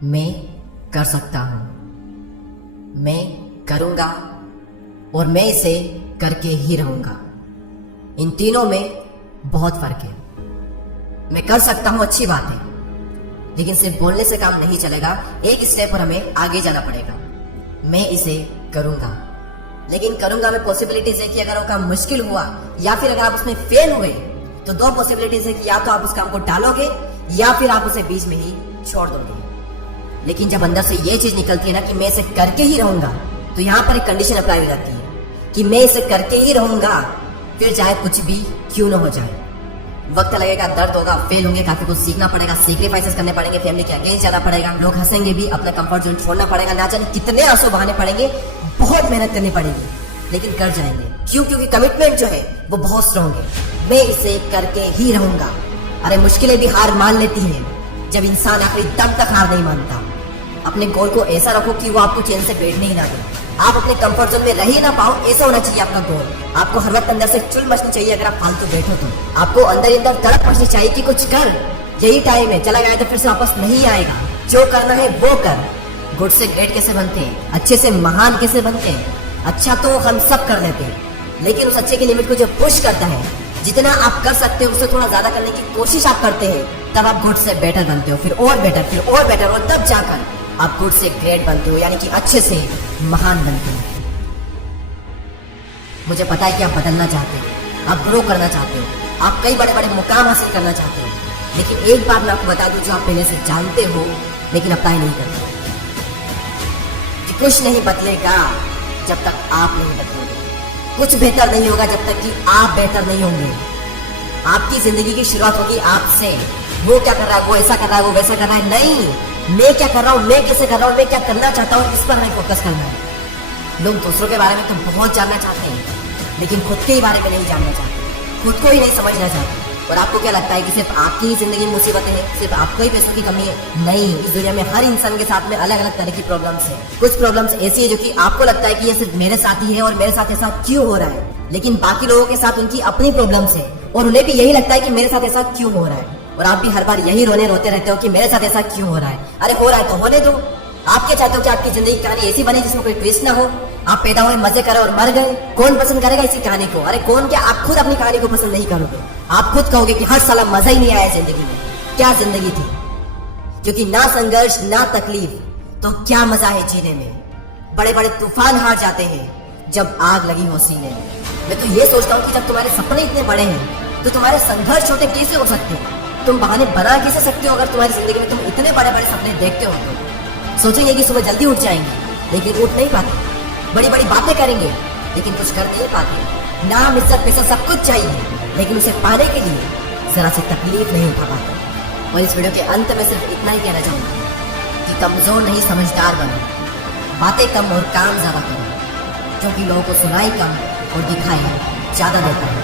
मैं कर सकता हूं, मैं करूंगा और मैं इसे करके ही रहूंगा। इन तीनों में बहुत फर्क है। मैं कर सकता हूं, अच्छी बात है, लेकिन सिर्फ बोलने से काम नहीं चलेगा। एक स्टेप पर हमें आगे जाना पड़ेगा। मैं इसे करूंगा, लेकिन करूंगा में पॉसिबिलिटीज है कि अगर वो काम मुश्किल हुआ या फिर अगर आप उसमें फेल हुए तो दो पॉसिबिलिटीज है कि या तो आप उस काम को टालोगे या फिर आप उसे बीच में ही छोड़ दोगे। लेकिन जब अंदर से ये चीज निकलती है ना कि मैं इसे करके ही रहूंगा, तो यहाँ पर एक कंडीशन अप्लाई हो जाती है कि मैं इसे करके ही रहूंगा, फिर चाहे कुछ भी क्यों ना हो जाए। वक्त लगेगा, दर्द होगा, फेल होंगे, काफी कुछ सीखना पड़ेगा, सेक्रीफाइसेस करने पड़ेंगे, फैमिली के अगेंस्ट जाना पड़ेगा, लोग हंसेंगे भी, अपना कंफर्ट जोन छोड़ना पड़ेगा, ना जाने कितने आंसू बहाने पड़ेंगे, बहुत मेहनत करनी पड़ेगी, लेकिन कर जाएंगे। क्यों? क्योंकि कमिटमेंट जो है वो बहुत स्ट्रॉन्ग है। मैं इसे करके ही रहूंगा। अरे मुश्किलें भी हार मान लेती हैं जब इंसान आखिरी दम तक हार नहीं मानता। अपने गोल को ऐसा रखो कि वो आपको चैन से बैठने ही ना दे, आप अपने कंफर्ट जोन में रह ही ना पाओ, ऐसा होना चाहिए आपका गोल। आपको हर वक्त अंदर से चुल मचनी चाहिए। अगर आप फालतू बैठो तो आपको अंदर ही अंदर तड़प मचनी चाहिए कि कुछ कर, यही टाइम है, चला गया तो फिर से वापस नहीं आएगा। जो करना है वो कर। गुड से ग्रेट कैसे बनते हैं, अच्छे से महान कैसे बनते हैं? अच्छा तो हम सब कर लेते हैं, लेकिन उस अच्छे की लिमिट को जो पुश करता है, जितना आप कर सकते हो उससे थोड़ा ज्यादा करने की कोशिश आप करते हैं, तब आप गुड से बेटर बनते हो, फिर और बेटर, फिर और बेटर, और तब जाकर आप गुड से ग्रेट बनते हो, यानी कि अच्छे से महान बनते हो। मुझे पता है कि आप बदलना चाहते हो, आप ग्रो करना चाहते हो, आप कई बड़े बड़े मुकाम हासिल करना चाहते हो, लेकिन एक बात मैं आपको बता दूं जो आप पहले से जानते हो लेकिन अप्लाई नहीं करते, कि कुछ नहीं बदलेगा जब तक आप नहीं बदलोगे। कुछ बेहतर नहीं होगा जब तक कि आप बेहतर नहीं होंगे। आपकी जिंदगी की शुरुआत होगी आपसे। वो क्या कर रहा है, वो ऐसा कर रहा है, वो वैसा कर रहा है, नहीं, मैं क्या कर रहा हूँ, मैं कैसे कर रहा हूँ, मैं क्या करना चाहता हूँ, इस पर हमें फोकस करना है। लोग दूसरों के बारे में तो बहुत जानना चाहते हैं, लेकिन खुद के ही बारे में नहीं जानना चाहते, खुद को ही नहीं समझना चाहते। और आपको क्या लगता है कि सिर्फ आपकी ही जिंदगी में मुसीबतें हैं, सिर्फ आपको ही पैसों की कमी है? नहीं, इस दुनिया में हर इंसान के साथ में अलग अलग तरह की प्रॉब्लम्स है। कुछ प्रॉब्लम्स ऐसी है जो कि आपको लगता है कि ये सिर्फ मेरे साथ ही है और मेरे साथ ऐसा क्यों हो रहा है, लेकिन बाकी लोगों के साथ उनकी अपनी प्रॉब्लम्स है और उन्हें भी यही लगता है कि मेरे साथ ऐसा क्यों हो रहा है। और आप भी हर बार यही रोते रहते हो कि मेरे साथ ऐसा क्यों हो रहा है। अरे हो रहा है तो होने दो। आप क्या चाहते हो कि आपकी जिंदगी की कहानी ऐसी बने जिसमें कोई ट्विस्ट ना हो, आप पैदा हुए, मजे करे और मर गए? कौन पसंद करेगा इसी कहानी को? अरे कौन? क्या आप खुद अपनी कहानी को पसंद नहीं करोगे? आप खुद कहोगे कि हर साल मजा ही नहीं आया जिंदगी में, क्या जिंदगी थी? क्योंकि ना संघर्ष ना तकलीफ तो क्या मजा है जीने में। बड़े बड़े तूफान हार जाते हैं जब आग लगी हो सीने में। मैं तो ये सोचता हूँ कि जब तुम्हारे सपने इतने बड़े हैं तो तुम्हारे संघर्ष छोटे कैसे हो सकते हैं? तुम बहाने बना कैसे सकते हो? अगर तुम्हारी जिंदगी में तुम इतने बड़े बड़े सपने देखते हो तो सोचेंगे कि सुबह जल्दी उठ जाएंगे, लेकिन उठ नहीं पाते। बड़ी बड़ी बातें करेंगे लेकिन कुछ कर नहीं पाते। नाम, इज्जत, पैसा सब कुछ चाहिए, लेकिन उसे पाने के लिए जरा सी तकलीफ नहीं उठा पाते। और इस वीडियो के अंत में सिर्फ इतना ही कहना चाहूंगा कि कमजोर नहीं समझदार बनो, बातें कम और काम ज्यादा करो, क्योंकि लोगों को सुनाई कम और दिखाई ज्यादा देता है।